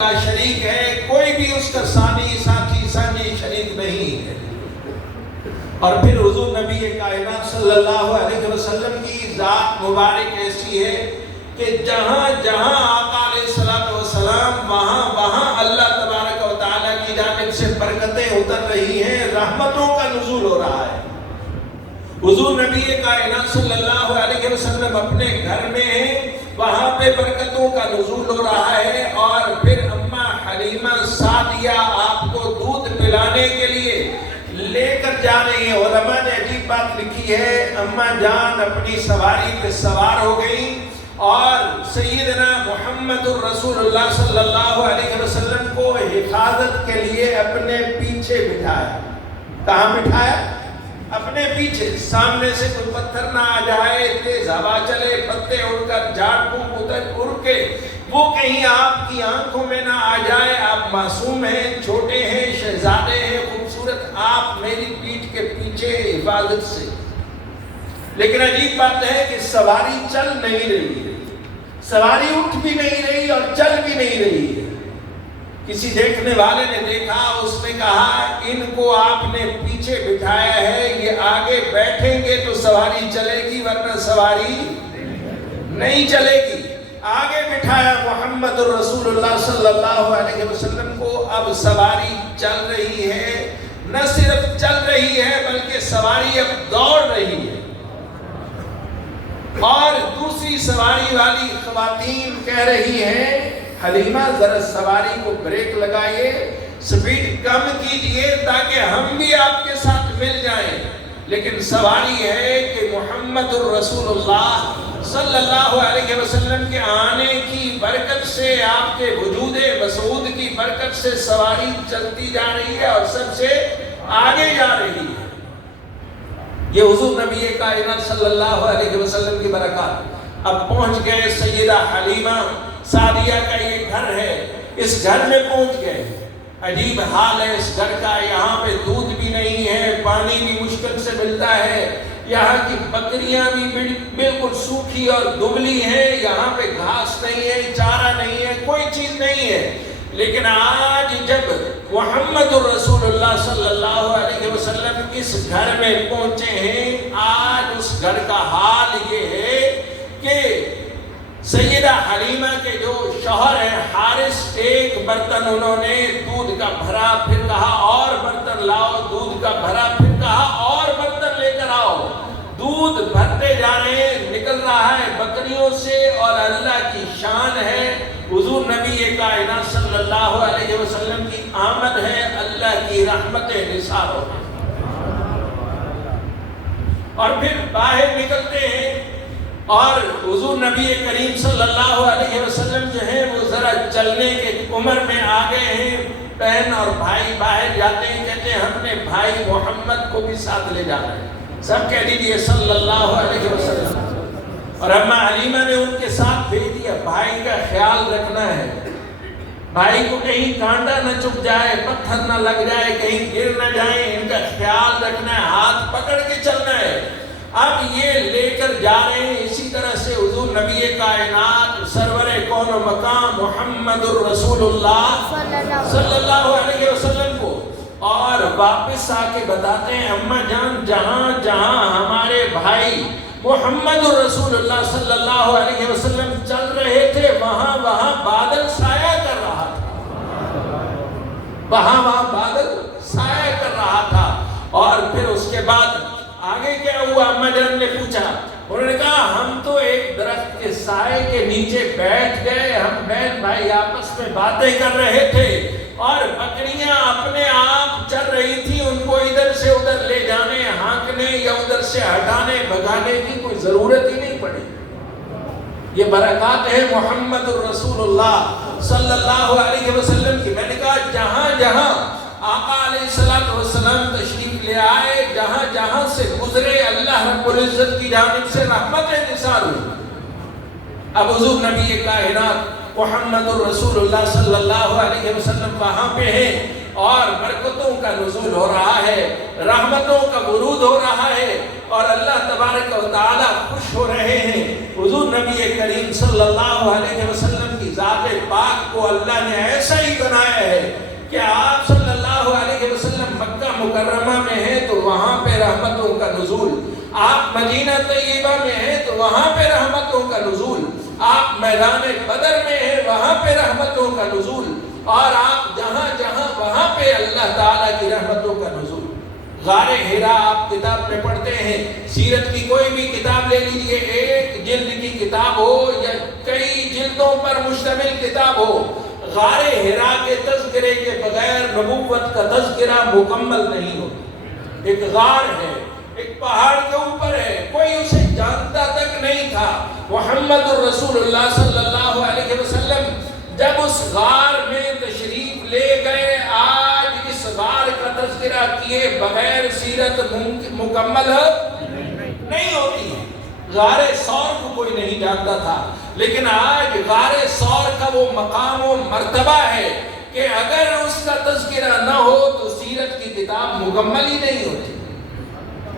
شریک ہے، کوئی بھی اس کا ثانی ساتھی ثانی شریک نہیں ہے۔ اور پھر حضور نبی کائنات صلی اللہ علیہ وسلم کی ذات مبارک ایسی ہے کہ جہاں جہاں آقا علیہ الصلوۃ والسلام وہاں اللہ تبارک و تعالیٰ کی جانب سے برکتیں اتر رہی ہیں، رحمتوں کا نزول ہو رہا ہے۔ حضور نبی کائنات صلی اللہ علیہ وسلم اپنے گھر میں ہیں، وہاں پہ برکتوں کا نزول ہو رہا ہے۔ اور پھر اماں حلیمہ سعدیہ آپ کو دودھ پلانے کے لیے لے کر جا رہی ہیں۔ علماء نے عجیب بات لکھی ہے، اماں جان اپنی سواری پہ سوار ہو گئی اور سیدنا محمد الرسول اللہ صلی اللہ علیہ وسلم کو حفاظت کے لیے اپنے پیچھے بٹھایا۔ کہاں بٹھایا؟ اپنے پیچھے، سامنے سے کوئی پتھر نہ آ جائے، تیز ہوا چلے، پتے اڑ کر جھاڑ پھونک اڑ کے وہ کہیں آپ کی آنکھوں میں نہ آ جائے۔ آپ معصوم ہیں، چھوٹے ہیں، شہزادے ہیں، خوبصورت، آپ میری پیٹھ کے پیچھے حفاظت سے۔ لیکن عجیب بات ہے کہ سواری چل نہیں رہی ہے، سواری اٹھ بھی نہیں رہی اور چل بھی نہیں رہی ہے۔ کسی دیکھنے والے نے دیکھا، اس نے کہا ان کو آپ نے پیچھے بٹھایا ہے، یہ آگے بیٹھیں گے تو سواری چلے گی ورنہ سواری نہیں چلے گی۔ آگے بٹھایا محمد الرسول اللہ صلی اللہ علیہ وسلم کو، اب سواری چل رہی ہے، نہ صرف چل رہی ہے بلکہ سواری اب دوڑ رہی ہے۔ اور دوسری سواری والی خواتین کہہ رہی ہیں حلیمہ ذرا سواری کو بریک لگائیے، سپیڈ کم کیجئے تاکہ ہم بھی آپ کے ساتھ مل جائیں۔ لیکن سواری ہے کہ محمد الرسول اللہ صلی اللہ علیہ وسلم کے آنے کی برکت سے، آپ کے وجود مسعود کی برکت سے سواری چلتی جا رہی ہے اور سب سے آگے جا رہی ہے۔ یہ حضور نبی کائنات صلی اللہ علیہ وسلم کی برکات۔ اب پہنچ گئے سیدہ حلیمہ سعدیہ کا یہ گھر ہے، اس گھر میں پہنچ گئے۔ عجیب حال ہے اس گھر کا، یہاں پہ دودھ بھی نہیں ہے، پانی بھی مشکل سے ملتا ہے، یہاں کی بکریاں بھی بالکل سوکھی اور دبلی ہیں، یہاں پہ گھاس نہیں ہے، چارہ نہیں ہے، کوئی چیز نہیں ہے۔ لیکن آج جب محمد الرسول اللہ صلی اللہ علیہ وسلم اس گھر میں پہنچے ہیں، آج اس گھر کا حال یہ ہے کہ سیدہ حلیمہ کے جو شوہر ہیں حارث، ایک برتن انہوں نے دودھ کا بھرا، پھر کہا اور برتن لاؤ، دودھ کا بھرا، پھر کہا اور برتن لے کر آؤ۔ دودھ بھرتے جا رہے ہیں، نکل رہا ہے بکریوں سے، اور اللہ کی شان ہے، حضور نبی کائنات صلی اللہ علیہ وسلم کی آمد ہے، اللہ کی رحمتیں نثار ہو۔ اور پھر باہر نکلتے ہیں اور حضور نبی کریم صلی اللہ علیہ وسلم جو ہے وہ ذرا چلنے کے عمر میں آ گئے ہیں۔ بہن اور بھائی باہر جاتے ہیں، کہتے ہیں ہم نے بھائی محمد کو بھی ساتھ لے جانا ہے، سب کہہ دیجئے صلی اللہ علیہ وسلم۔ اور اماں حلیمہ نے ان کے ساتھ بھیج دیا، بھائی کا خیال رکھنا ہے، بھائی کو کہیں کانٹا نہ چپ جائے، پتھر نہ لگ جائے، کہیں گر نہ جائیں، ان کا خیال رکھنا ہے، ہاتھ پکڑ کے چلنا ہے۔ اب یہ لے کر جا رہے ہیں، اسی طرح سے حضور نبی کائنات سرور کون و مقام محمد الرسول اللہ صلی اللہ علیہ وسلم کو، اور واپس آ کے بتاتے ہیں اماں جان جہاں جہاں ہمارے بھائی محمد الرسول اللہ صلی اللہ علیہ وسلم چل رہے تھے، وہاں وہاں بادل سایہ کر رہا تھا، وہاں وہاں بادل سایہ کر رہا تھا۔ اور پھر اس کے بعد آگے کیا ہوا؟ اماں جان نے پوچھا، انہوں نے کہا ہم تو ایک درخت کے سائے کے نیچے بیٹھ گئے، ہم بہن بھائی آپس میں باتیں کر رہے تھے، اور بکریاں اپنے آپ چل رہی تھی، ان کو ادھر سے ادھر لے جانے، ہانکنے یا ادھر سے ہٹانے بھگانے کی کوئی ضرورت ہی نہیں پڑی۔ یہ برکات ہے محمد الرسول اللہ صلی اللہ علیہ وسلم کی۔ میں نے کہا جہاں جہاں آقا علیہ السلام تشریف لے آئے، جہاں جہاں سے گزرے، اللہ رب العزت کی جانب سے رحمتیں نثار ہوئی۔ اب حضور نبی کائنات محمد الرسول اللہ صلی اللہ علیہ وسلم وہاں پہ ہیں، اور برکتوں کا نزول ہو رہا ہے، رحمتوں کا ورود ہو رہا ہے، اور اللہ تبارک و تعالیٰ خوش ہو رہے ہیں۔ حضور نبی کریم صلی اللہ علیہ وسلم کی ذات پاک کو اللہ نے ایسا ہی بنایا ہے کہ آپ صلی اللہ علیہ وسلم مکہ مکرمہ میں ہیں تو وہاں پہ رحمتوں کا نزول، آپ مدینہ طیبہ میں ہیں تو وہاں پہ رحمتوں کا نزول، آپ میدان بدر میں ہیں وہاں پہ رحمتوں کا نزول، اور آپ جہاں جہاں وہاں پہ اللہ تعالیٰ کی رحمتوں کا نزول۔ غار حرا آپ کتاب میں پڑھتے ہیں، سیرت کی کوئی بھی کتاب لے لیجئے، ایک جلد کی کتاب ہو یا کئی جلدوں پر مشتمل کتاب ہو، غار حرا کے تذکرے کے بغیر نبوت کا تذکرہ مکمل نہیں ہوتا۔ ایک غار ہے، ایک پہاڑ کے اوپر ہے، کوئی اسے جانتا تک نہیں تھا۔ محمد الرسول اللہ صلی اللہ علیہ وسلم جب اس غار میں تشریف لے گئے، آج اس غار کا تذکرہ کیے بغیر سیرت مکمل نہیں ہوتی ہے۔ غار ثور کو کوئی نہیں جانتا تھا، لیکن آج غار ثور کا وہ مقام و مرتبہ ہے کہ اگر اس کا تذکرہ نہ ہو تو سیرت کی کتاب مکمل ہی نہیں ہوتی۔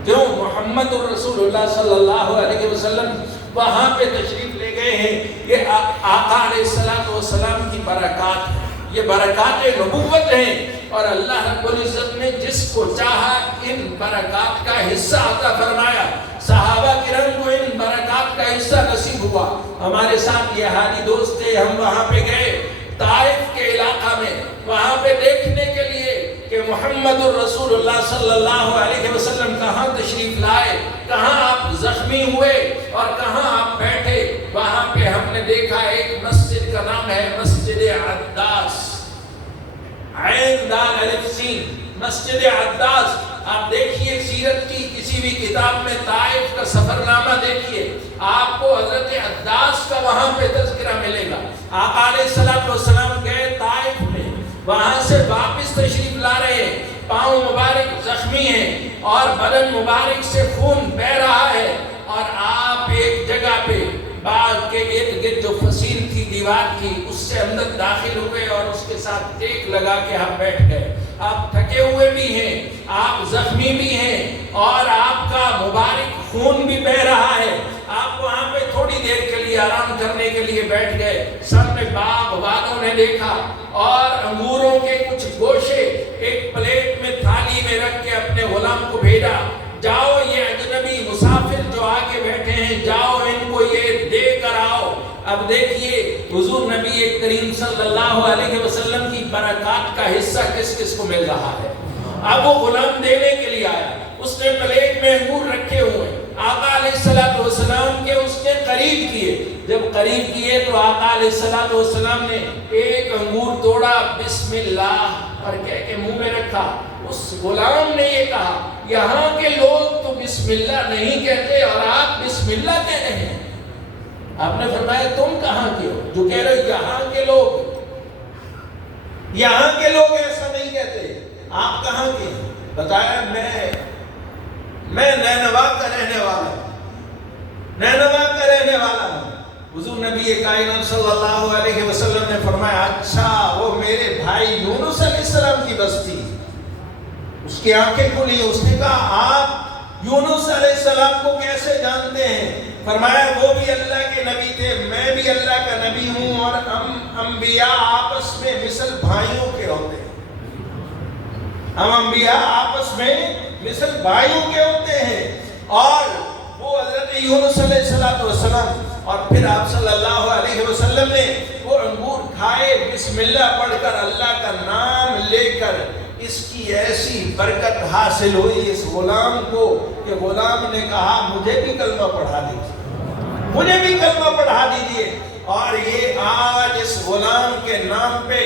کیوں؟ محمد الرسول اللہ صلی اللہ علیہ وسلم وہاں پہ تشریف لے گئے ہیں۔ یہ آقا علیہ السلام کی برکات ہے، یہ برکات نبوت ہیں، اور اللہ رب العزت نے جس کو چاہا ان برکات کا حصہ عطا فرمایا۔ صحابہ کرام کو ان برکات کا حصہ نصیب ہوا۔ ہمارے ساتھ یہ حاجی دوست تھے، ہم وہاں پہ گئے طائف کے علاقہ میں، وہاں پہ دیکھنے کے لیے کہ محمد الرسول اللہ صلی اللہ علیہ وسلم کہاں تشریف لائے، کہاں آپ زخمی ہوئے اور کہاں آپ بیٹھے۔ وہاں پہ ہم نے دیکھا ایک مسجد کا نام ہے مسجد عداس، عین دال الف سین، مسجد عداس۔ آپ دیکھیے سیرت کی کسی بھی کتاب میں طائف کا سفر نامہ دیکھیے، آپ کو حضرت عداس کا وہاں پہ تذکرہ ملے گا۔ آقا علیہ السلام گئے طائف میں، وہاں سے واپس تشریف لا رہے ہیں، پاؤں مبارک زخمی ہیں اور بدن مبارک سے خون بہ رہا ہے، اور آپ ایک جگہ پہ باغ کے ارد گرد جو فصیل تھی دیوار کی، اس سے اندر داخل ہوئے اور اس کے ساتھ ٹیک لگا کے آپ بیٹھ گئے۔ آپ تھکے ہوئے بھی ہیں، آپ زخمی بھی ہیں، اور آپ کا مبارک خون بھی بہ رہا ہے۔ آپ وہاں پہ تھوڑی دیر کے لیے آرام کرنے کے لیے بیٹھ گئے۔ سامنے باغ والوں نے دیکھا اور انگوروں کے کچھ گوشے ایک پلیٹ میں تھالی میں رکھ کے اپنے غلام کو بھیجا، جاؤ یہ اجنبی مسافر جو آگے بیٹھے ہیں، جاؤ ان کو یہ دے کر آؤ۔ اب دیکھیے حضور نبی کریم صلی اللہ علیہ وسلم کی برکات کا حصہ کس کس کو مل رہا ہے۔ اب وہ غلام دینے کے لیے آیا، اس نے پلیٹ میں انگور رکھے ہوئے، آقا علیہ السلام کے اس نے قریب کیے۔ جب قریب کیے تو آقا علیہ السلام نے ایک انگور توڑا، بسم اللہ اور کہہ کے منہ میں رکھا۔ اس غلام نے یہ کہا، یہاں کے لوگ تو بسم اللہ نہیں کہتے اور آپ بسم اللہ کہہ رہے ہیں۔ آپ نے فرمایا تم کہاں کے ہو جو کہہ رہے ہو یہاں کے لوگ ایسا نہیں کہتے، آپ کہاں کے ہیں؟ بتایا میں نینوا کا رہنے والا ہوں۔ حضور نبی کائنات صلی اللہ علیہ وسلم نے فرمایا اچھا وہ میرے بھائی یونس علیہ السلام کی بستی۔ اس کی آنکھیں کھلی، اس نے کہا آپ یونس علیہ السلام کو کیسے جانتے ہیں؟ فرمایا وہ بھی اللہ کے نبی تھے، میں بھی اللہ کا نبی ہوں، اور ہم انبیاء آپس میں مثل بھائیوں کے ہوتے ہیں۔ ہم انبیاء آپس میں مثل بھائیوں کے ہوتے ہیں۔ اور وہ حضرت یونس علیہ السلام اور پھر آپ صلی اللہ علیہ وسلم نے وہ انگور کھائے، بسم اللہ پڑھ کر اللہ کا نام لے کر، اس کی ایسی برکت حاصل ہوئی اس غلام کو کہ غلام نے کہا مجھے بھی کلمہ پڑھا دیجئے، اور یہ آج اس غلام کے نام پہ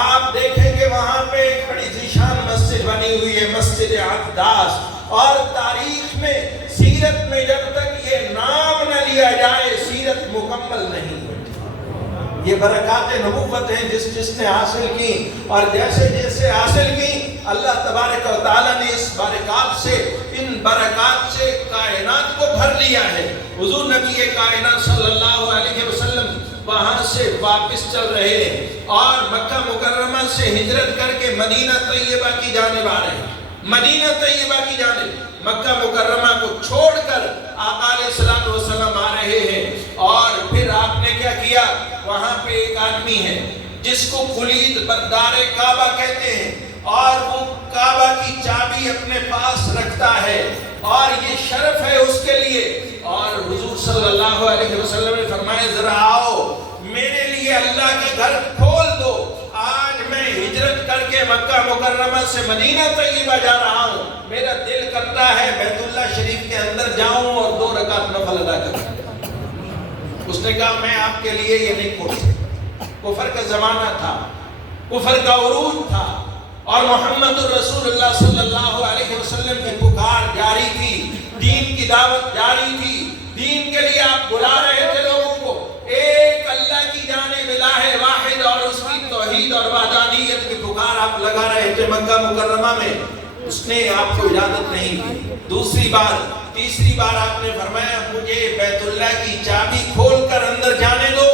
آپ دیکھیں گے وہاں پہ ایک بڑی ذیشان مسجد بنی ہوئی ہے، مسجد عداس۔ اور تاریخ میں سیرت میں جب تک یہ نام نہ لیا جائے سیرت مکمل نہیں ہوتی۔ یہ برکات نبوت ہیں جس نے حاصل کی، اور جیسے جیسے حاصل کی اللہ تبارک و تعالیٰ نے اس برکات سے، ان برکات سے کائنات کو بھر لیا ہے۔ حضور نبی کائنات صلی اللہ علیہ وسلم وہاں سے واپس چل رہے ہیں اور مکہ مکرمہ سے ہجرت کر کے مدینہ طیبہ کی جانب آ رہے ہیں۔ مدینہ طیبہ کی جانب مکہ مکرمہ کو چھوڑ کر آقا علیہ الصلوۃ والسلام آ رہے ہیں، اور پھر آپ نے کیا کیا؟ وہاں پہ ایک آدمی ہے جس کو کلید بردار کعبہ کہتے ہیں، اور وہ کعبہ کی چابی اپنے پاس رکھتا ہے، اور یہ شرف ہے اس کے لیے۔ اور حضور صلی اللہ علیہ وسلم نے فرمایا ذرا آؤ میرے لیے اللہ کا گھر کھول دو، آج میں ہجرت کر کے مکہ مکرمہ سے مدینہ طیبہ جا رہا ہوں، میرا دل کرتا ہے بیت اللہ شریف کے اندر جاؤں اور 2 رکعت نفل ادا کروں۔ اس نے کہا میں آپ کے لیے یہ نہیں کھول سکتا، کفر کا زمانہ تھا، کفر کا عروج تھا، اور محمد الرسول اللہ صلی اللہ علیہ وسلم کی پکار جاری تھی، دین کی دعوت جاری تھی، دین کے لیے آپ بلا رہے تھے لوگوں کو، ایک اللہ کی جانب الہ واحد اور اس کی توحید اور وحدانیت کی پکار آپ لگا رہے تھے مکہ مکرمہ میں، اس نے آپ کو اجازت نہیں دی۔ دوسری بار، تیسری بار آپ نے فرمایا مجھے بیت اللہ کی چابی کھول کر اندر جانے دو،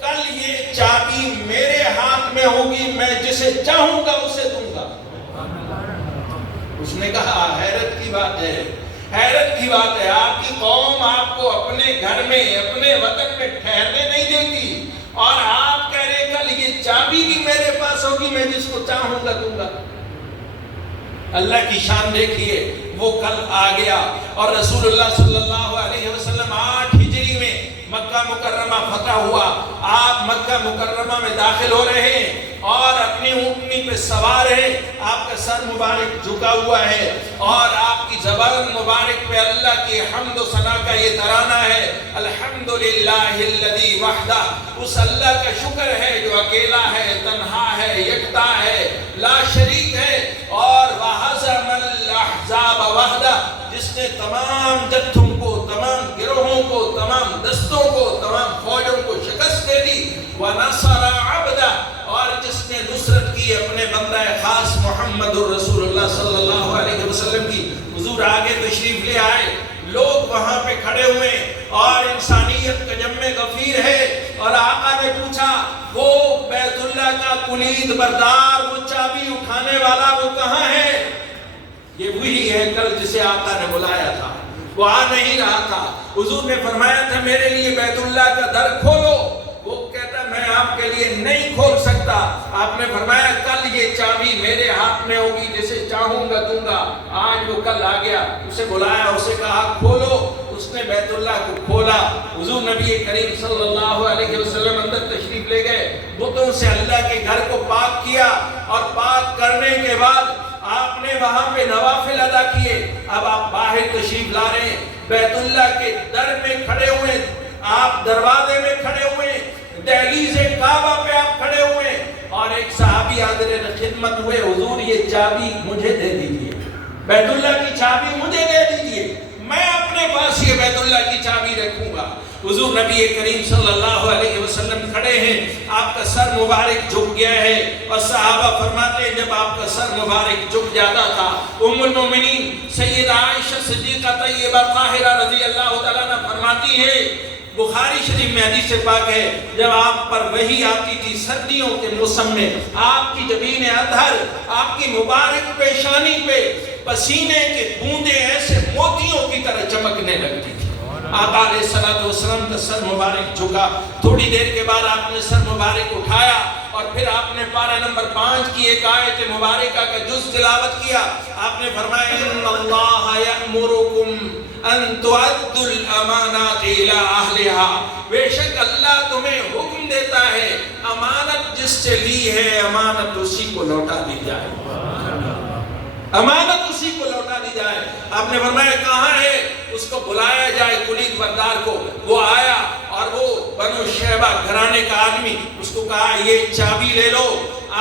کل یہ چابی میرے ہاتھ میں ہوگی، میں جسے چاہوں گا اسے دوں گا۔ اس نے کہا حیرت کی بات ہے، حیرت کی بات ہے، آپ کی قوم آپ کو اپنے گھر میں اپنے وطن میں ٹھہرنے نہیں دیتی، اور آپ کہہ رہے کل یہ چابی بھی میرے پاس ہوگی، میں جس کو چاہوں گا دوں گا۔ اللہ کی شان دیکھیے، وہ کل آ گیا، اور رسول اللہ صلی اللہ علیہ وسلم 8 ہجری میں مکہ مکرمہ فتح ہوا، آپ مکہ مکرمہ میں داخل ہو رہے ہیں، اور اپنی اونٹنی پہ سوار ہیں، آپ کا سر مبارک جھکا ہوا ہے، اور آپ کی زبان مبارک پہ اللہ کی حمد و ثنا کا یہ ترانہ ہے، الحمدللہ الذی وحدہ، اس اللہ کا شکر ہے جو اکیلا ہے، تنہا ہے، یکتا ہے، لا شریک ہے، اور وَهَزَمَ الْأَحْزَابَ وَحْدَهُ، جس نے تمام جتھوں کو، تمام گروہوں کو، تمام دستوں کو، تمام فوجوں کو شکست دے دی، وَنَصَرَ عَبْدَهُ، اور جس نے نصرت کی اپنے بندہ خاص محمد الرسول اللہ صلی اللہ علیہ وسلم کی۔ حضور آگے تشریف لے آئے، لوگ وہاں پہ کھڑے ہوئے، اور انسانیت کا جم غفیر ہے، اور آقا نے پوچھا وہ بیت اللہ کا کلید بردار، وہ چابی اٹھانے والا وہ کہاں ہے؟ یہ وہی ہے کل جسے آقا نے بلایا تھا، وہ آ نہیں رہا تھا۔ حضور نے فرمایا تھا میرے لیے بیت اللہ کا در کھولو، وہ کہتا میں آپ کے لیے نہیں کھول سکتا۔ آپ نے فرمایا کل یہ چابی میرے ہاتھ میں ہوگی، جسے چاہوں گا دوں گا۔ آج وہ کل آ گیا، اسے بلایا، اسے کہا کھولو، اس نے بیت اللہ کو کھولا۔ حضور نبی کریم صلی اللہ علیہ وسلم اندر تشریف لے گئے، بتوں سے اللہ کے گھر کو پاک کیا، اور پاک کرنے کے بعد آپ نے وہاں پہ نوافل ادا کیے۔ اب آپ باہر تشریف لا رہے ہیں، بیت اللہ کے در میں کھڑے ہوئے، آپ دروازے میں کھڑے ہوئے، دہلیز کعبہ پہ آپ کھڑے ہوئے، اور ایک صحابی حاضر خدمت ہوئے، حضور یہ چابی مجھے دے دیجئے، بیت اللہ کی چابی مجھے دے دیجئے، میں اپنے پاس یہ بیت اللہ کی چابی رکھوں گا۔ حضور نبی کریم صلی اللہ علیہ وسلم کھڑے ہیں، آپ کا سر مبارک جھک گیا ہے، اور صحابہ فرماتے ہیں جب آپ کا سر مبارک جھک جاتا تھا، ام المومنین سیدہ عائشہ صدیقہ طیبہ طاہرہ رضی اللہ تعالیٰ عنہ فرماتی ہے، بخاری شریف میں حدیث پاک ہے، جب آپ پر وحی آتی تھی سردیوں کے موسم میں، آپ کی جبین اطہر، آپ کی مبارک پیشانی پہ پسینے کے بوندیں ایسے موتیوں کی طرح چمکنے لگتی تھی۔ آقا علیہ السلام کا سر مبارک جھکا، تھوڑی دیر کے بعد آپ نے سر مبارک اٹھایا، اور پھر آپ نے پارہ نمبر 5 کی ایک آیت مبارکہ کا جز تلاوت کیا۔ آپ نے فرمایا ان اللہ یأمرکم ان تؤدوا الامانات الی اہلھا، بے شک اللہ تمہیں حکم دیتا ہے امانت جس سے لی ہے امانت اسی کو لوٹا دی جائے، امانت اسی کو لوٹا دی جائے۔ آپ نے فرمایا کہاں ہے؟ اس کو بلایا جائے کلید بردار کو۔ وہ آیا، اور وہ بنو شیبہ گھرانے کا آدمی، اس کو کہا یہ چابی لے لو،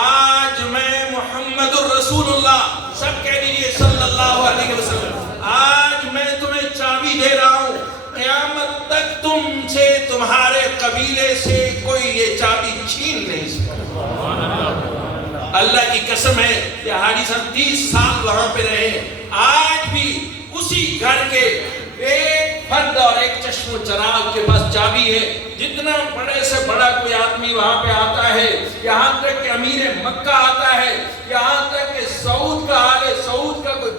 آج میں محمد الرسول اللہ، سب کہہ دیجئے صلی اللہ علیہ وسلم، آج میں تمہیں چابی دے رہا ہوں، قیامت تک تم سے، تمہارے قبیلے سے کوئی یہ چابی چھین نہیں سکتا۔ اللہ کی قسم ہے کہ حاجی صاحب 30 سال وہاں پہ رہے، آج بھی اسی گھر کے ایک فرد اور ایک چشم و چراغ کے پاس چابی ہے۔ جتنا بڑے سے بڑا کوئی آدمی وہاں پہ آتا ہے، یہاں تک کہ امیر مکہ آتا ہے، یہاں تک کہ سعود کا آل سعود کا کوئی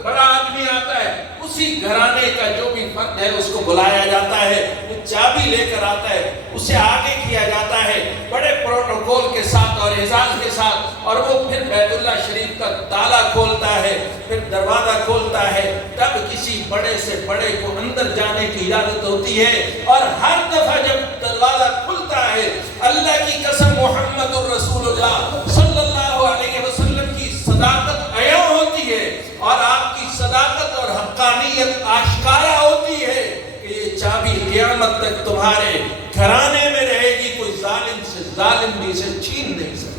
گھرانے کا جو بھی فرد ہے اس کو بلایا جاتا ہے، وہ چابی لے کر آتا ہے، اسے آگے کیا جاتا ہے بڑے پروٹوکول کے ساتھ اور اعزاز کے ساتھ، اور وہ پھر بیت اللہ شریف کا تالا کھولتا ہے، پھر دروازہ کھولتا ہے، تب کسی بڑے سے بڑے کو اندر جانے کی اجازت ہوتی ہے۔ اور ہر دفعہ جب دروازہ کھلتا ہے، اللہ کی قسم محمد الرسول اللہ صلی اللہ علیہ وسلم کی صداقت عیاں ہوتی ہے، اور آپ کی صداقت اور حقانیت آشکارا ہوتی ہے کہ یہ چابی قیامت تک تمہارے گھرانے میں رہے گی، کوئی ظالم سے ظالم بھی اسے چھین نہیں سکتا۔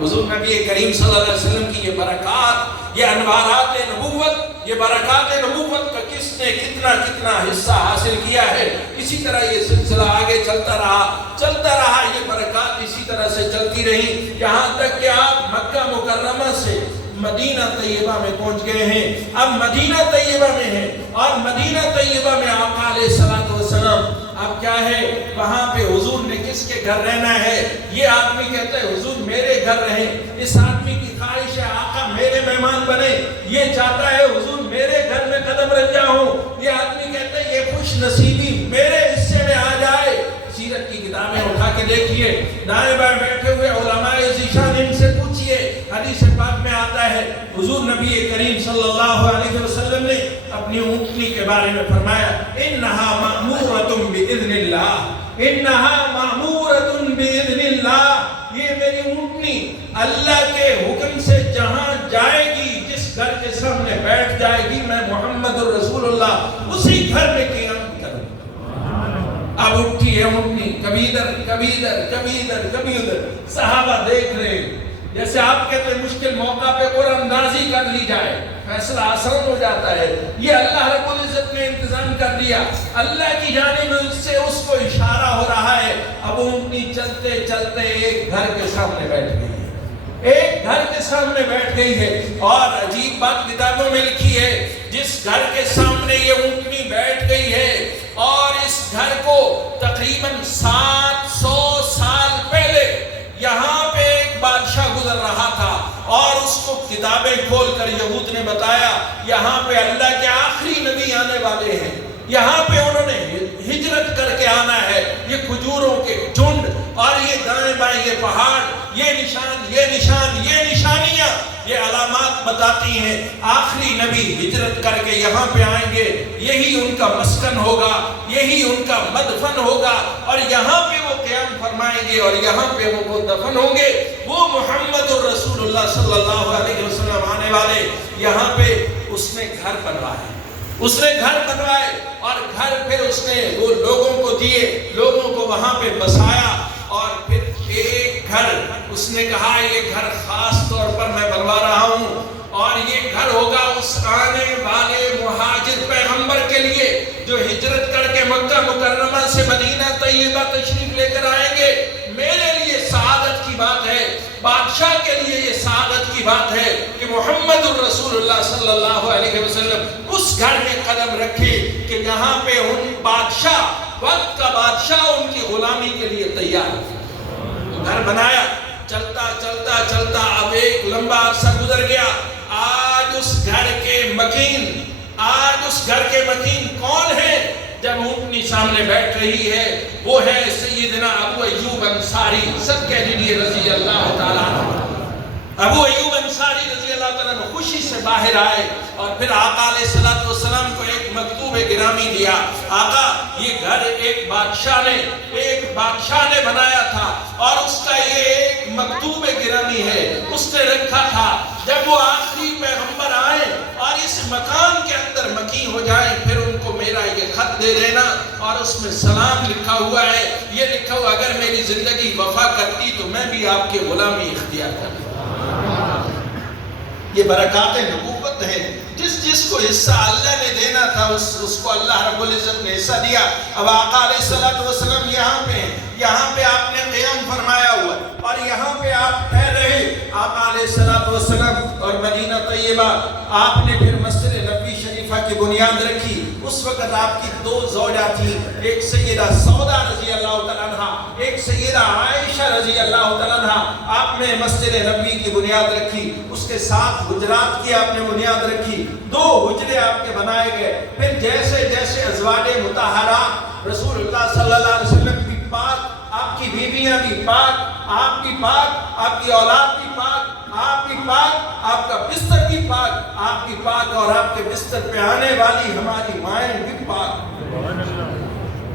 حضور نبی کریم صلی اللہ علیہ وسلم کی یہ برکات، یہ انوارات نبوت، یہ برکات نبوت کا کس نے کتنا کتنا حصہ حاصل کیا ہے۔ اسی طرح یہ سلسلہ آگے چلتا رہا، یہ برکات اسی طرح سے چلتی رہی، یہاں تک کہ آپ مکہ مکرمہ سے مدینہ طیبہ میں پہنچ گئے ہیں۔ اب مدینہ طیبہ میں ہیں، اور مدینہ طیبہ میں آقا علیہ السلام اب کیا ہے، وہاں پہ حضور نے کس کے گھر رہنا ہے؟ یہ آدمی کہتا ہے حضور میرے گھر رہیں، اس آدمی کی خواہش ہے آقا میرے مہمان بنے، یہ چاہتا ہے حضور میرے گھر میں قدم رکھ جاؤں، یہ آدمی کہتا ہے یہ خوش نصیبی میرے حصے میں آ جائے۔ سیرت کی کتابیں اٹھا کے دیکھیے، دائیں بائیں بیٹھے ہوئے علماء ذیشان ان سے پوچھئے، حدیث پاک میں آتا ہے حضور نبی کریم صلی اللہ علیہ وسلم نے اپنی اونٹنی کے بارے میں فرمایا انہا مأمورۃ بإذن اللہ، انہا مأمورۃ بإذن اللہ، یہ میری اونٹنی اللہ کے حکم سے جہاں جائے گی، جس گھر کے سامنے بیٹھ جائے گی، میں محمد الرسول اللہ اسی گھر میں قیام کروں۔ اب اٹھی ہے اونٹنی، کبھی ادھر کبھی ادھر کبھی ادھر کبھی ادھر، صحابہ دیکھ رہے ہیں، جیسے آپ کہتے ہیں مشکل موقع پہ قرآن اندازی کر لی جائے فیصلہ آسان ہو جاتا ہے، یہ اللہ رب العزت نے انتظام کر دیا، اللہ کی جانب سے اس کو اشارہ ہو رہا ہے۔ اب اونٹنی چلتے چلتے ایک گھر کے سامنے بیٹھ گئی ہے، ایک گھر کے سامنے بیٹھ گئی ہے، اور عجیب بات کتابوں میں لکھی ہے، جس گھر کے سامنے یہ اونٹنی بیٹھ گئی ہے، اور اس گھر کو تقریباً 700 سال پہلے یہاں پہ ایک بادشاہ گزر رہا تھا، اور اس کو کتابیں کھول کر یہود نے بتایا یہاں پہ اللہ کے آخری نبی آنے والے ہیں، یہاں پہ انہوں نے ہجرت کر کے آنا ہے، یہ کھجوروں کے جھنڈ، اور یہ دائیں بائیں یہ پہاڑ، یہ نشان یہ نشان یہ نشانیاں، یہ علامات بتاتی ہیں آخری نبی ہجرت کر کے یہاں پہ آئیں گے، یہی ان کا مسکن ہوگا، یہی ان کا مدفن ہوگا، اور یہاں پہ وہ قیام فرمائیں گے، اور یہاں پہ وہ دفن ہوں گے۔ وہ محمد الرسول اللہ صلی اللہ علیہ وسلم آنے والے، یہاں پہ اس نے گھر بنوائے، اس نے گھر بنوائے، اور گھر پھر اس نے وہ لوگوں کو دیے، لوگوں کو وہاں پہ بسایا، اور پھر ایک گھر اس نے کہا یہ گھر خاص طور پر میں بنوا رہا ہوں، اور یہ گھر ہوگا اس آنے والے مہاجر پیغمبر کے لیے جو ہجرت کر کے مکہ مکرمہ سے مدینہ طیبہ تشریف لے کر آئیں گے۔ میرے لیے سعادت کی بات ہے، بادشاہ کے لیے یہ سعادت کی بات ہے کہ محمد الرسول اللہ صلی اللہ علیہ وسلم اس گھر میں قدم رکھے کہ جہاں پہ ان بادشاہ، وقت کا بادشاہ ان کی غلامی کے لیے تیار ہے۔ گھر بنایا، چلتا چلتا چلتا اب ایک لمبا عرصہ گزر گیا، آج اس گھر کے مکین کون ہے؟ جب اونٹنی سامنے بیٹھ رہی ہے، وہ ہے سیدنا ابو ایوب انصاری، سب کہہ دیجئے رضی اللہ تعالیٰ عنہ۔ ابو ایوب انصاری رضی اللہ تعالیٰ عنہ خوشی سے باہر آئے، اور پھر آقا علیہ السلام کو ایک مکتوب گرامی دیا۔ آقا یہ گھر ایک بادشاہ نے بنایا تھا، اور اس کا یہ ایک مکتوب گرامی ہے، اس نے رکھا تھا جب وہ آخری پیغمبر آئیں اور اس مکان کے اندر مقیم ہو جائیں، پھر ان کو میرا یہ خط دے دینا، اور اس میں سلام لکھا ہوا ہے، یہ لکھا ہوا اگر میری زندگی وفا کرتی تو میں بھی آپ کے غلامی اختیار کرتا۔ یہ برکات نبوت ہے، جس کو حصہ اللہ نے دینا تھا اس کو اللہ رب العزت نے حصہ دیا۔ اب آقا علیہ السلام یہاں پہ آپ نے قیام فرمایا ہوا، اور یہاں پہ آپ ٹھہر رہے۔ آقا علیہ السلام اور مدینہ طیبہ، آپ نے پھر مسجد نبوی شریفہ کی بنیاد رکھی، اس وقت آپ کی دو زوجہ تھی، ایک سیدہ سودا رضی اللہ تعالیٰ عنہ، ایک سیدہ عائشہ رضی اللہ تعالیٰ عنہ۔ آپ نے مسجد نبوی کی بنیاد رکھی، اس کے ساتھ حجرات کی آپ نے بنیاد رکھی، 2 حجرے آپ کے بنائے گئے۔ پھر جیسے جیسے ازواج مطہرات رسول اللہ صلی اللہ علیہ وسلم بھی پاک، آپ کی بیویاں بھی پاک، آپ بھی پاک، آپ کی اولاد بھی پاک، آپ بھی پاک، آپ کا بستر بھی پاک، آپ بھی پاک، اور آپ کے بستر پہ آنے والی ہماری مائیں بھی پاک۔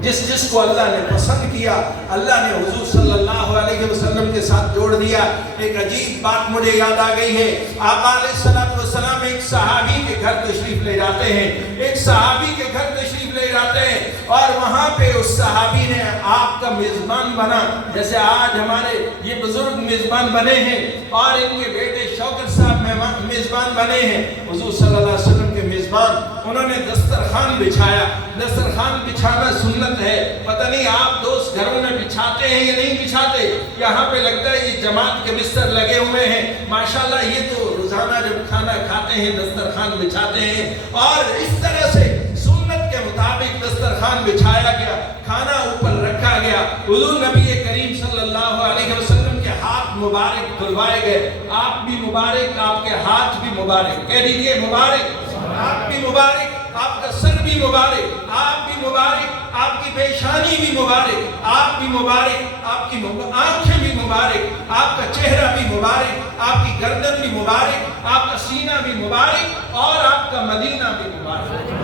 جس جس کو اللہ نے پسند کیا، اللہ نے حضور صلی اللہ علیہ وسلم کے ساتھ جوڑ دیا۔ ایک عجیب بات مجھے یاد آ گئی ہے، آقا علیہ السلام ایک صحابی کے گھر تشریف لے جاتے ہیں، ایک صحابی کے گھر تشریف لے جاتے ہیں، اور وہاں پہ اس صحابی نے آپ کا میزبان بنا، جیسے آج ہمارے یہ بزرگ میزبان بنے ہیں اور ان کے بیٹے شوکت صاحب میزبان بنے ہیں۔ حضور صلی اللہ علیہ وسلم کے میزبان، انہوں نے دسترخوان بچھایا۔ دسترخوان بچھانا سنت ہے، پتہ نہیں آپ دوست گھروں میں بچھاتے ہیں یا نہیں بچھاتے، یہاں پہ لگتا ہے یہ جماعت کے بستر لگے ہوئے ہیں۔ ماشاءاللہ یہ تو روزانہ جب کھانا کھاتے ہیں دسترخوان بچھاتے ہیں، اور اس طرح سے سنت کے مطابق دسترخوان بچھایا گیا، کھانا اوپر رکھا گیا۔ حضور نبی کریم صلی اللہ علیہ وسلم کے ہاتھ مبارک دھلوائے گئے، آپ بھی مبارک، آپ کے ہاتھ بھی مبارک، کہہ دیجئے مبارک، آپ بھی مبارک، آپ کا سر بھی مبارک، آپ بھی مبارک، آپ کی پیشانی بھی مبارک، آپ بھی مبارک، آپ کی آنکھیں بھی مبارک، آپ کا چہرہ بھی مبارک، آپ کی گردن بھی مبارک، آپ کا سینہ بھی مبارک، اور آپ کا مدینہ بھی مبارک۔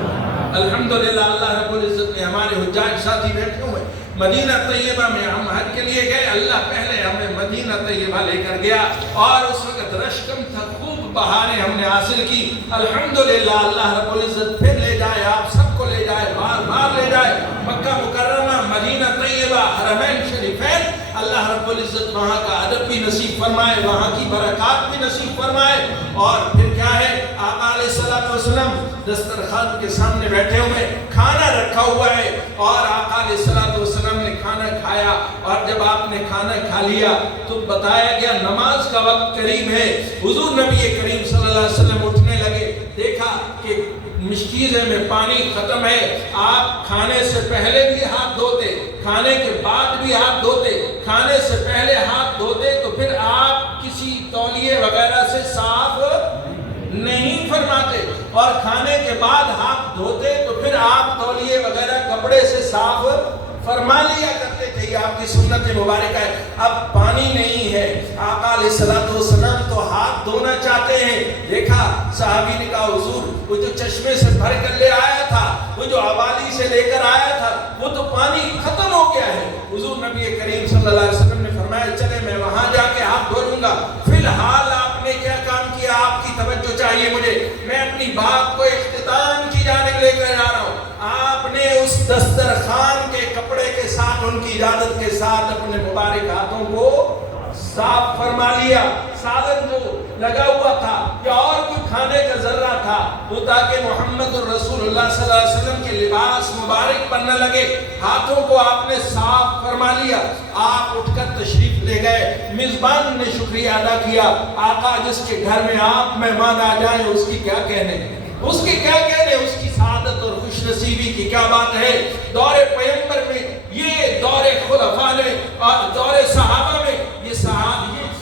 الحمدللہ اللہ رب العزت نے ہمارے حجاج ساتھی بیٹھے ہوئے مدینہ طیبہ میں ہم حج کے لیے گئے، اللہ پہلے ہمیں مدینہ طیبہ لے کر گیا، اور اس وقت رش کم تھا، خوب بہاریں ہم نے حاصل کی۔ الحمدللہ اللہ رب العزت پھر لے جائے، آپ سب کو لے جائے، بار بار لے جائے، مکہ مکرمہ، مدینہ طیبہ، حرمین شریفین، اللہ رب العزت وہاں کا ادب بھی نصیب فرمائے، وہاں کی برکات بھی نصیب فرمائے۔ اور پھر کیا ہے، آقا علیہ السلام دسترخوان کے سامنے بیٹھے ہوئے، کھانا رکھا ہوا ہے، اور آقا علیہ السلام نے کھانا کھایا، اور جب آپ نے کھانا کھا لیا تو بتایا گیا نماز کا وقت قریب ہے۔ حضور نبی کریم صلی اللہ علیہ وسلم اٹھنے لگے، دیکھا کہ مشکیزے میں پانی ختم ہے، آپ کھانے سے پہلے بھی ہاتھ دھوتے، کھانے کے بعد بھی ہاتھ دھوتے، کھانے سے پہلے ہاتھ دھوتے تو پھر آپ کسی تولیے وغیرہ سے صاف نہیں فرماتے، اور کھانے کے بعد ہاتھ دھوتے تو پھر آپ تولیے وغیرہ کپڑے سے صاف فرما لیا کرتے تھے، یہ آپ کی سنت مبارکہ ہے۔ اب پانی نہیں ہے، آقا علیہ السلام تو ہاتھ دھونا چاہتے ہیں، دیکھا صحابی نے کہا حضور وہ جو چشمے سے بھر کر لے آیا تھا، وہ جو حوالی سے لے کر آیا تھا، وہ تو پانی ختم ہو گیا ہے۔ حضور نبی کریم صلی اللہ علیہ وسلم نے فرمایا چلے میں وہاں جا کے ہاتھ دھو لوں گا۔ فی الحال آپ نے کیا کام کیا، آپ کی توجہ چاہیے مجھے، میں اپنی بات کو اختتام کی جانب لے کر جا رہا ہوں۔ آپ نے اس دسترخوان کے کپڑے کے ساتھ، ان کی اجازت کے ساتھ، اپنے مبارک ہاتھوں کو صاف فرما لیا۔ سالن جو لگا ہوا تھا یا اور کوئی کھانے کا ذرہ تھا، وہ تاکہ محمد الرسول اللہ صلی اللہ علیہ وسلم کے لباس مبارک پر نہ لگے، ہاتھوں کو آپ نے صاف فرما لیا۔ آپ اٹھ کر تشریف لے گئے، میزبان نے شکریہ ادا کیا۔ آقا جس کے گھر میں آپ مہمان آ جائیں اس کی کیا کہنے، اس کی کیا کہنے، اس کی سعادت اور خوش نصیبی کی کیا بات ہے۔ دور پیغمبر میں، یہ دور خلفاء میں اور دور صحابہ میں یہ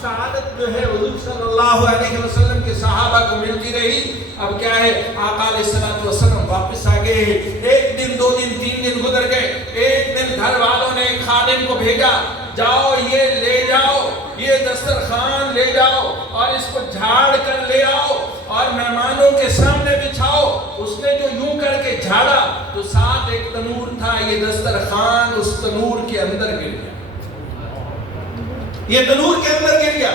سعادت جو ہے حضور صلی اللہ علیہ وسلم کے صحابہ کو ملتی رہی۔ اب کیا ہے، آقا علیہ السلام واپس آ گئے، ایک دن، 2 دن، 3 دن گزر گئے۔ ایک دن گھر والوں نے ایک خادم کو بھیجا، جاؤ یہ لے جاؤ، یہ دسترخوان لے جاؤ اور اس کو جھاڑ کر لے آؤ اور مہمانوں کے سامنے بچھاؤ۔ اس نے جو یوں کر کے جھاڑا تو ساتھ ایک تنور تھا، یہ دسترخوان اس تنور کے اندر گر گیا، یہ تنور کے اندر گر گیا۔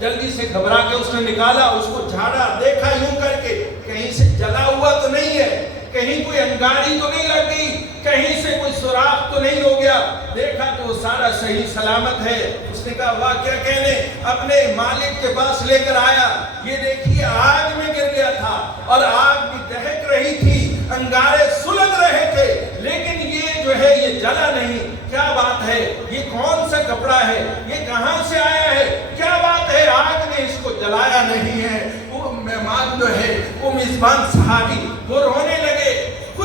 جلدی سے گھبرا کے اس نے نکالا، اس کو جھاڑا، دیکھا یوں کر کے کہیں سے جلا ہوا تو نہیں ہے، کہیں کوئی انگاری تو نہیں لگ گئی، کہیں سے کوئی سوراخ تو نہیں ہو گیا۔ دیکھا تو وہ سارا صحیح سلامت ہے۔ اس نے کہا واہ کیا کہنے، اپنے مالک کے پاس لے کر آیا، یہ دیکھیے آگ میں گر گیا تھا اور آگ بھی دہک رہی تھی، انگارے سلگ رہے تھے، لیکن یہ جو ہے یہ جلا نہیں۔ کیا بات ہے، یہ کون سا کپڑا ہے، یہ کہاں سے آیا ہے، کیا بات ہے، آگ نے اس کو جلایا نہیں ہے۔ وہ مہمان جو ہے، وہ میزبان صحابی، وہ رونے لگے،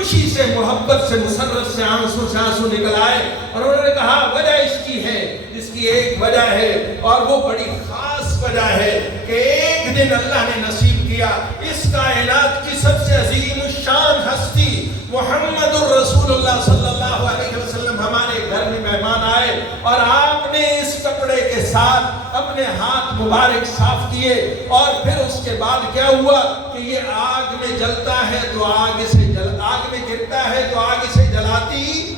خوشی سے محبت سے مسرت سے آنسو نکل آئے اور انہوں نے کہا وجہ اس کی ہے، اس کی ایک وجہ ہے اور وہ بڑی خاص وجہ ہے کہ ایک دن اللہ نے نصیب کیا اس کائنات کی سب سے عظیم الشان ہستی محمد الرسول اللہ صلی اللہ علیہ وسلم ہمارے گھر میں مہمان آئے اور آپ نے اس کپڑے کے ساتھ اپنے ہاتھ مبارک صاف کیے اور پھر اس کے بعد کیا ہوا کہ یہ آگ میں جلتا ہے تو آگ میں گرتا ہے تو آگ سے جلاتی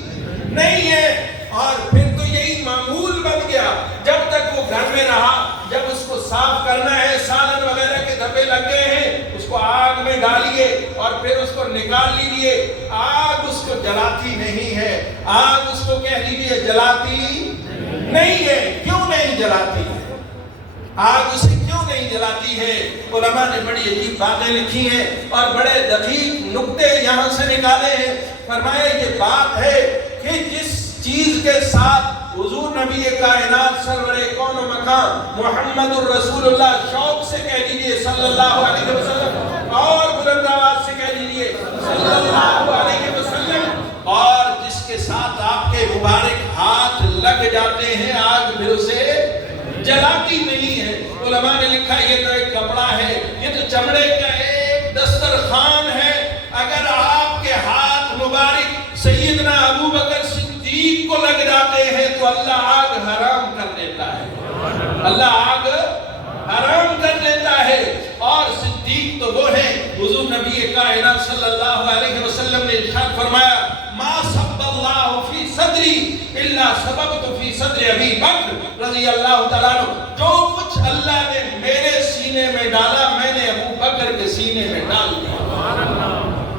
نہیں ہے، اور پھر تو یہی معمول بن گیا جب تک وہ گھر میں رہا، جب اس کو صاف کرنا ہے، سالن وغیرہ کے دھبے لگ گئے ہیں، اس کو آگ میں ڈالیے اور پھر اس کو نکال لیجیے، آگ اس کو جلاتی نہیں ہے، آگ اس کو کہہ لیجیے جلاتی نہیں ہے۔ کیوں نہیں جلاتی ہے؟ آگ اسے کیوں نہیں جلاتی ہے؟ علماء نے بڑی عجیب باتیں لکھی ہیں اور بڑے دقیق نکتے یہاں سے نکالے ہیں۔ فرمایا یہ بات ہے کہ جس چیز کے ساتھ حضور نبی کائنات سرور کون و مکان محمد الرسول اللہ شوق سے کہہ دیجئے صلی اللہ علیہ وسلم اور بلند آواز سے کہہ دیجئے صلی اللہ علیہ وسلم، اور جس کے ساتھ آپ کے مبارک ہاتھ لگ جاتے ہیں آگ پھر اسے جلاتی نہیں ہے۔ علماء نے لکھا یہ تو ایک کپڑا ہے، یہ تو چمڑے کا ایک دسترخوان ہے، اگر آپ کے ہاتھ مبارک سیدنا ابو بکر صدیق کو لگ جاتے ہیں تو اللہ آگ حرام کر دیتا ہے، اللہ آگ حرام کر دیتا ہے۔ اور صدیق تو وہ ہے، حضور نبی کائنات صلی اللہ علیہ وسلم نے ارشاد فرمایا ما صب اللہ فی صدری الا سببت فی صدر ابی بکر رضی اللہ تعالیٰ عنہ، جو کچھ اللہ نے میرے سینے میں ڈالا میں نے ابو بکر کے سینے میں ڈال دیا۔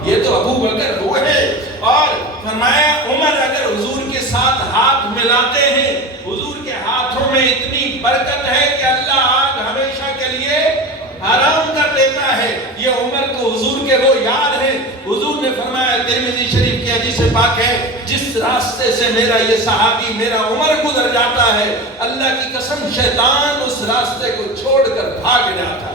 یہ تو ابو بکر وہ ہے۔ اور فرمایا عمر اگر حضور کے ساتھ ہاتھ ملاتے ہیں، حضور کے ہاتھوں میں اتنی برکت ہے کہ اللہ آگ ہمیشہ کے لیے حرام کر دیتا ہے۔ یہ عمر کو حضور کے وہ یاد ہیں۔ حضور نے فرمایا ترمذی شریف کی حدیث پاک ہے، جس راستے سے میرا یہ صحابی میرا عمر گزر جاتا ہے اللہ کی قسم شیطان اس راستے کو چھوڑ کر بھاگ جاتا ہے۔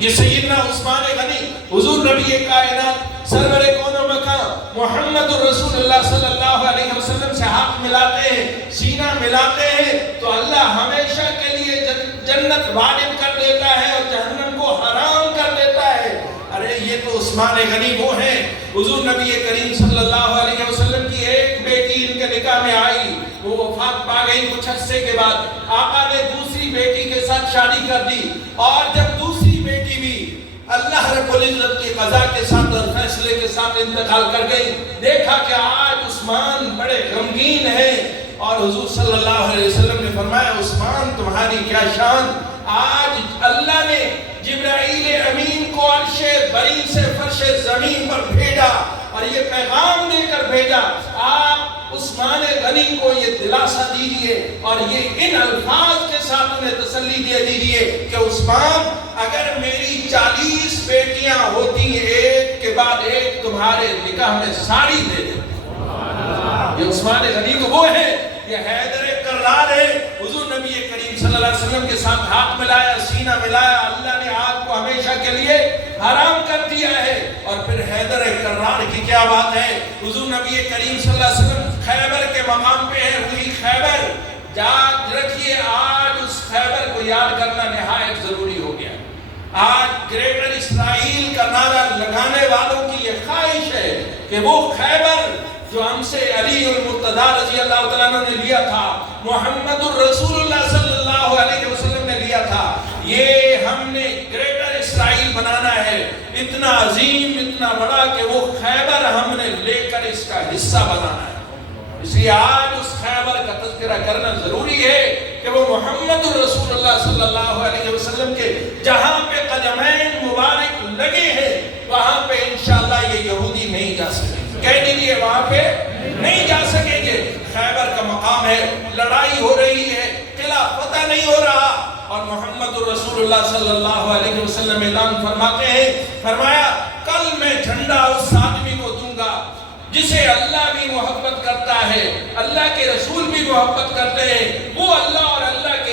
یہ سیدنا عثمان غنی حضور نبی کائنات سرور کون و مکان محمد الرسول اللہ صلی اللہ علیہ وسلم سے ہاتھ ملاتے ہیں، سینہ ملاتے ہیں تو اللہ ہمیشہ کے لیے جنت واجب کر دیتا ہے اور جہنم کو حرام کر دیتا ہے۔ ارے یہ تو عثمان غنی وہ ہیں، حضور نبی کریم صلی اللہ علیہ وسلم کی ایک بیٹی ان کے نکاح میں آئی، وہ وفات پا گئی کچھ عرصے کے بعد، آقا نے دوسری بیٹی کے ساتھ شادی کر دی، اور جب دوسری بیٹی بھی اللہ رب العزت کی قضا کے ساتھ اور فیصلے کے ساتھ انتقال کر گئی، دیکھا کہ آج عثمان بڑے غمگین ہیں، اور حضور صلی اللہ علیہ وسلم نے فرمایا عثمان تمہاری کیا شان، آج اللہ نے جبرائیل امین کو عرش بری سے فرش زمین پر بھیجا اور یہ پیغام دے کر بھیجا، آپ عثمان غنی کو یہ دلاسا دیجئے اور یہ ان الفاظ کے ساتھ انہیں تسلی دے دیجئے کہ عثمان اگر میری 40 بیٹیاں ہوتی ہیں ایک کے بعد ایک تمہارے نکاح میں ساری دے دے۔ یہ عثمان غنی تو وہ ہے، یہ حیدر کرار ہے، حضور نبی کریم صلی اللہ علیہ وسلم کے ساتھ ہاتھ ملایا، سینہ ملایا، اللہ نے آگ کو ہمیشہ کے لیے حرام کر دیا ہے۔ اور پھر حیدر کرار کی کیا بات ہے، حضور نبی کریم صلی اللہ علیہ وسلم خیبر کے مقام پہ ہے، وہی خیبر یاد رکھیے، آج اس خیبر کو یاد کرنا نہایت ضروری ہو گیا۔ آج گریٹر اسرائیل کا نعرہ لگانے والوں کی یہ خواہش ہے کہ وہ خیبر جو ہم سے علی المرتضی رضی اللہ تعالیٰ عنہ نے لیا تھا، محمد الرسول اللہ صلی اللہ علیہ وسلم نے لیا تھا، یہ ہم نے گریٹر اسرائیل بنانا ہے، اتنا عظیم اتنا بڑا کہ وہ خیبر ہم نے لے کر اس کا حصہ بنانا ہے۔ اس لیے آج اس خیبر کا تذکرہ کرنا ضروری ہے کہ وہ محمد الرسول اللہ صلی اللہ علیہ وسلم کے جہاں پہ قدمین مبارک لگے ہیں وہاں پہ انشاءاللہ یہ یہودی نہیں جا سکے، کہہ دیجئے وہاں پہ نہیں جا سکیں گے۔ خیبر کا مقام ہے، لڑائی ہو رہی ہے، قلعہ فتح نہیں ہو رہا، اور محمد الرسول اللہ صلی اللہ علیہ وسلم اعلان فرماتے ہیں، فرمایا کل میں جھنڈا اس آدمی کو دوں گا جسے اللہ بھی محبت کرتا ہے، اللہ کے رسول بھی محبت کرتے ہیں، وہ اللہ اور اللہ کے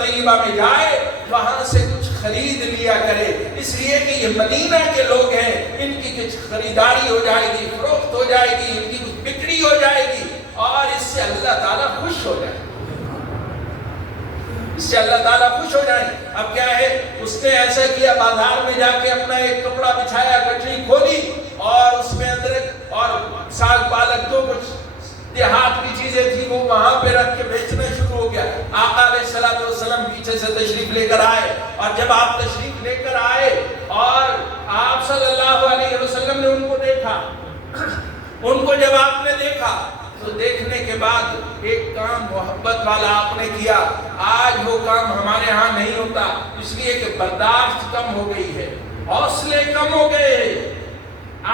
طیبہ میں جائے وہاں سے کچھ خرید لیا کرے، اس لیے کہ یہ مدینہ کے لوگ ہیں، ان کی کچھ خریداری ہو جائے گی، فروخت ہو جائے گی، ان کی کچھ بکری ہو جائے گی، اور اس سے اللہ تعالیٰ خوش ہو جائے، اس سے اللہ تعالیٰ خوش ہو جائیں۔ اب کیا ہے، اس نے ایسا کیا، بازار میں جا کے اپنا ایک کپڑا بچھایا، گٹھری کھولی اور اس میں ادرک اور ساگ پالک جو کچھ دیہات کی چیزیں تھی وہ وہاں پہ رکھ کے بیچنا شروع ہو گیا۔ آقا علیہ السلام پیچھے سے تشریف لے کر آئے، اور جب آپ تشریف لے کر آئے اور آپ صلی اللہ علیہ وسلم نے ان کو دیکھا، ان کو جب آپ نے دیکھا تو دیکھنے کے بعد ایک کام محبت والا آپ نے کیا۔ آج وہ کام ہمارے ہاں نہیں ہوتا، اس لیے کہ برداشت کم ہو گئی ہے، حوصلے کم ہو گئے ہیں،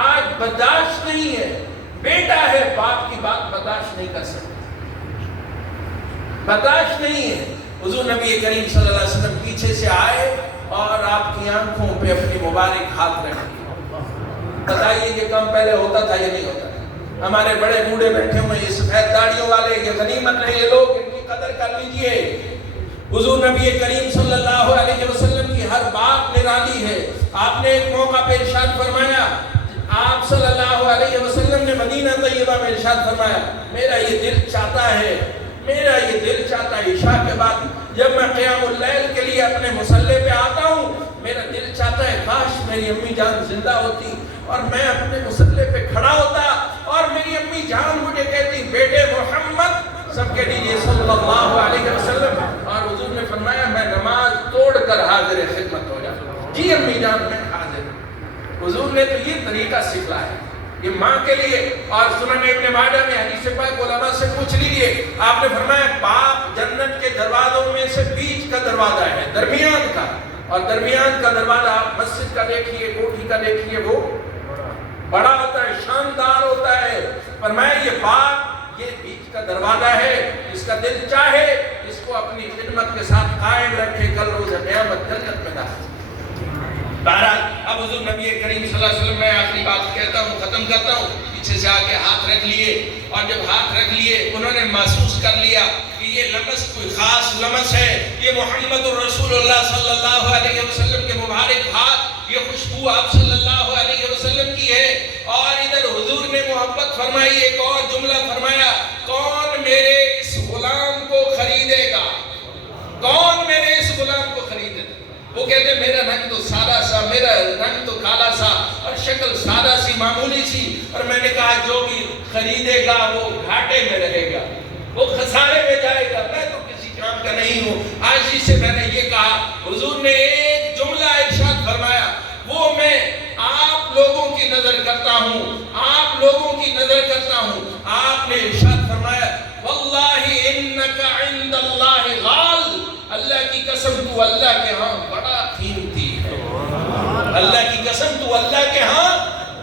آج برداشت نہیں ہے۔ بیٹا ہے، باپ کی بات برداشت نہیں کر سکتا، برداشت نہیں ہے۔ حضور نبی کریم صلی اللہ علیہ وسلم پیچھے سے آئے اور آپ کی آنکھوں پہ اپنی مبارک ہاتھ رکھ دیا۔ بتائیے یہ کام پہلے ہوتا تھا یا نہیں ہوتا تھا؟ ہمارے بڑے بوڑھے بیٹھے ہوئے یہ سفید داڑھیوں والے، یہ غنیمت ہے، یہ لوگ ان کی قدر کر لیجئے۔ حضور نبی کریم صلی اللہ علیہ وسلم کی ہر بات نرالی ہے۔ آپ نے ایک موقع پہ ارشاد فرمایا، آپ صلی اللہ علیہ وسلم نے مدینہ طیبہ میں ارشاد فرمایا، میرا یہ دل چاہتا ہے، میرا یہ دل چاہتا ہے، عشاء کے بعد جب میں قیام اللیل کے لیے اپنے مصلی پہ آتا ہوں، میرا دل چاہتا ہے کاش میری امی جان زندہ ہوتی اور میں اپنے مصلی پہ کھڑا ہوتا اور میری امی جان مجھے کہتی بیٹے محمد سب کے لیے صلی اللہ علیہ وسلم، اور حضور نے فرمایا میں نماز توڑ کر حاضر خدمت ہو جاتا، جی امی جان میں حاضر۔ حضور نے تو یہ طریقہ سکھلایا یہ ماں کے لیے۔ اور سنن ابن ماجہ میں حدیث پاک علماء سے پوچھ لیجئے، آپ نے فرمایا باپ جنت کے دروازوں میں سے بیچ کا دروازہ ہے، درمیان کا، اور درمیان کا دروازہ آپ مسجد کا دیکھیے، کوٹھی کا دیکھیے، وہ بڑا ہوتا ہے، شاندار ہوتا ہے۔ فرمایا یہ باپ یہ بیچ کا دروازہ ہے، اس کا دل چاہے اس کو اپنی خدمت کے ساتھ قائم رکھے، کل روز قیامت جنت میں داخل۔ بہرحال اب حضور نبی کریم صلی اللہ علیہ وسلم میں آخری بات کہتا ہوں، ختم کرتا ہوں، پیچھے سے آ کے ہاتھ رکھ لیے، اور جب ہاتھ رکھ لیے انہوں نے محسوس کر لیا کہ یہ لمس کوئی خاص لمس ہے، یہ محمد الرسول اللہ صلی اللہ علیہ وسلم کے مبارک ہاتھ، یہ خوشبو آپ صلی اللہ علیہ وسلم کی ہے۔ اور ادھر حضور نے محبت فرمائی، ایک اور جملہ فرمایا، کون میرے اس غلام کو خریدے گا، کون میرے اس غلام کو خریدے گا؟ وہ کہتے میرا رنگ تو سادہ سا، میرا رنگ تو کالا سا، اور شکل سادہ سی، معمولی سی، اور میں نے کہا جو بھی خریدے گا وہ گھاٹے میں رہے گا، وہ خسارے میں جائے گا، میں تو کسی کام کا نہیں ہوں۔ آج ہی سے میں نے یہ کہا، حضور نے ایک جملہ ارشاد فرمایا، وہ میں آپ لوگوں کی نظر کرتا ہوں، آپ لوگوں کی نظر کرتا ہوں۔ آپ نے ارشاد فرمایا، واللہ انکا عند اللہ غال، اللہ کی قسم تو اللہ کے ہاں بڑا قیمتی ہے، اللہ کی قسم تو اللہ کے ہاں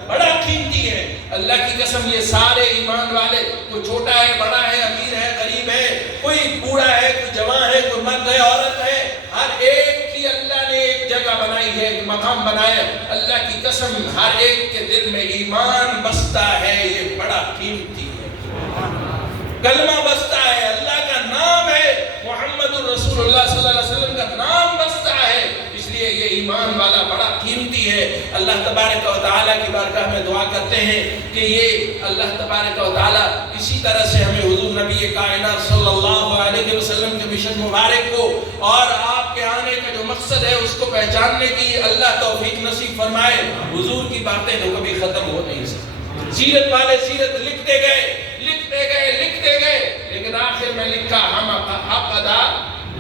بڑا قیمتی ہے۔ اللہ کی قسم یہ سارے ایمان والے، کوئی چھوٹا ہے، بڑا ہے، امیر ہے، غریب ہے، کوئی بوڑھا ہے، کوئی جوان ہے، کوئی مرد ہے، عورت ہے، ہر ایک کی اللہ نے ایک جگہ بنائی ہے، ایک مقام بنایا۔ اللہ کی قسم ہر ایک کے دل میں ایمان بستا ہے، یہ بڑا قیمتی ہے، کلمہ بستا ہے، اللہ کا نام ہے، محمد الرسول اللہ صلی اللہ علیہ وسلم کا نام بستا ہے، اس لیے یہ ایمان والا بڑا قیمتی ہے۔ اللہ تبارک و تعالیٰ کی بارگاہ میں دعا کرتے ہیں کہ یہ اللہ تبارک و تعالیٰ اسی طرح سے ہمیں حضور نبی کائنات صلی اللہ علیہ وسلم کے مشن مبارک کو اور آپ کے آنے کا جو مقصد ہے اس کو پہچاننے کی اللہ توفیق نصیب فرمائے۔ حضور کی باتیں تو کبھی ختم ہو نہیں سکتی، سیرت والے سیرت لکھتے گئے، لکھتے گئے، لیکن آخر میں لکھا ہم حق ادا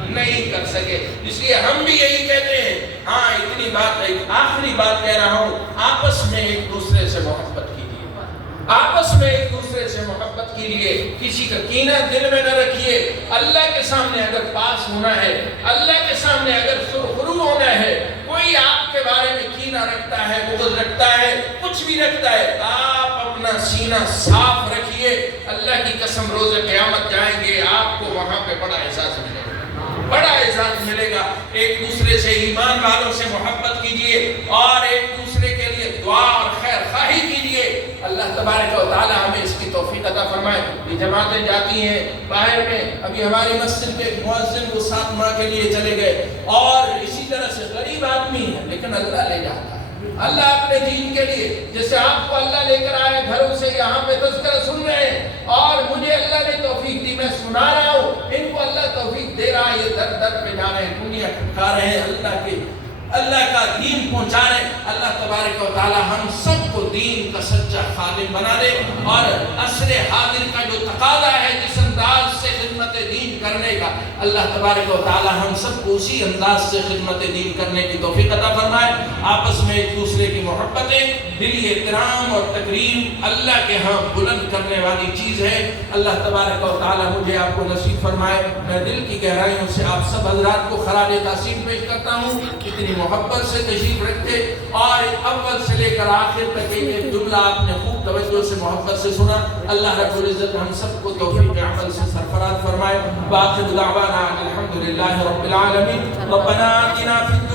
نہیں کر سکے۔ اس لیے ہم بھی یہی کہتے ہیں، ہاں اتنی بات ہے، آخری بات کہہ رہا ہوں، آپس میں ایک دوسرے سے محبت کیجیے، آپس میں ایک دوسرے سے محبت کیجیے، کسی کا کینہ دل میں نہ رکھیے۔ اللہ کے سامنے اگر پاس ہونا ہے، اللہ کے سامنے اگر سرخرو ہونا ہے، کوئی آپ کے بارے میں کینہ رکھتا ہے، بغض رکھتا ہے، کچھ بھی رکھتا ہے، آپ اپنا سینہ صاف رکھیے۔ اللہ کی قسم روز قیامت جائیں گے، آپ کو وہاں پہ بڑا احساس ملے گا، بڑا احساس ملے گا۔ ایک دوسرے سے، ایمان والوں سے محبت کیجیے اور ایک دوسرے کے لیے دعا اور خیر خواہی کیجیے۔ اللہ اللہ تبارک و تعالی ہمیں اس کی توفیق عطا فرمائے. یہ جماعتیں جاتی ہیں باہر میں، ابھی ہماری مسجد کے مؤذن وہ 7 ماہ کے لیے چلے گئے، اور اسی طرح سے غریب آدمی ہے لیکن اللہ لے جاتا ہے. اللہ اپنے دین کے لیے، جیسے آپ کو اللہ لے کر آئے گھروں سے یہاں پہ تذکرہ سن رہے ہیں، اور مجھے اللہ نے توفیق دی، میں سنا رہا ہوں، ان کو اللہ توفیق دے رہا ہے، یہ در در پہ جا رہے ہیں، دنیا کھا رہے ہیں، اللہ کا دین پہنچا رہے. اللہ تبارک و تعالی ہم سب کو دین کا سچا خادم بنا دے، اور عصر حاضر کا جو تقاضا ہے جس انداز سے خدمت دین کرنے کا، اللہ تبارک و تعالی ہم سب کو اسی انداز سے خدمت دین کرنے کی توفیق عطا فرمائے. آپس میں ایک دوسرے کی محبتیں، دلی احترام اور تکریم اللہ کے ہاں بلند کرنے والی چیز ہے. اللہ تبارک و تعالی مجھے آپ کو نصیب فرمائے. میں دل کی گہرائیوں سے آپ سب حضرات کو خراج تحسین پیش کرتا ہوں. اتنی محبت سے تشریف رکھتے، اور اول سے لے کر آخر تک ایک جملہ آپ نے خوب توجہ سے محبت سے سنا. اللہ رب العزت ہم سب کو توفیق عمل سے سرفراز فرمائے. باخر دعوانا الحمدللہ رب العالمین. ربنا آتنا فی الدنیا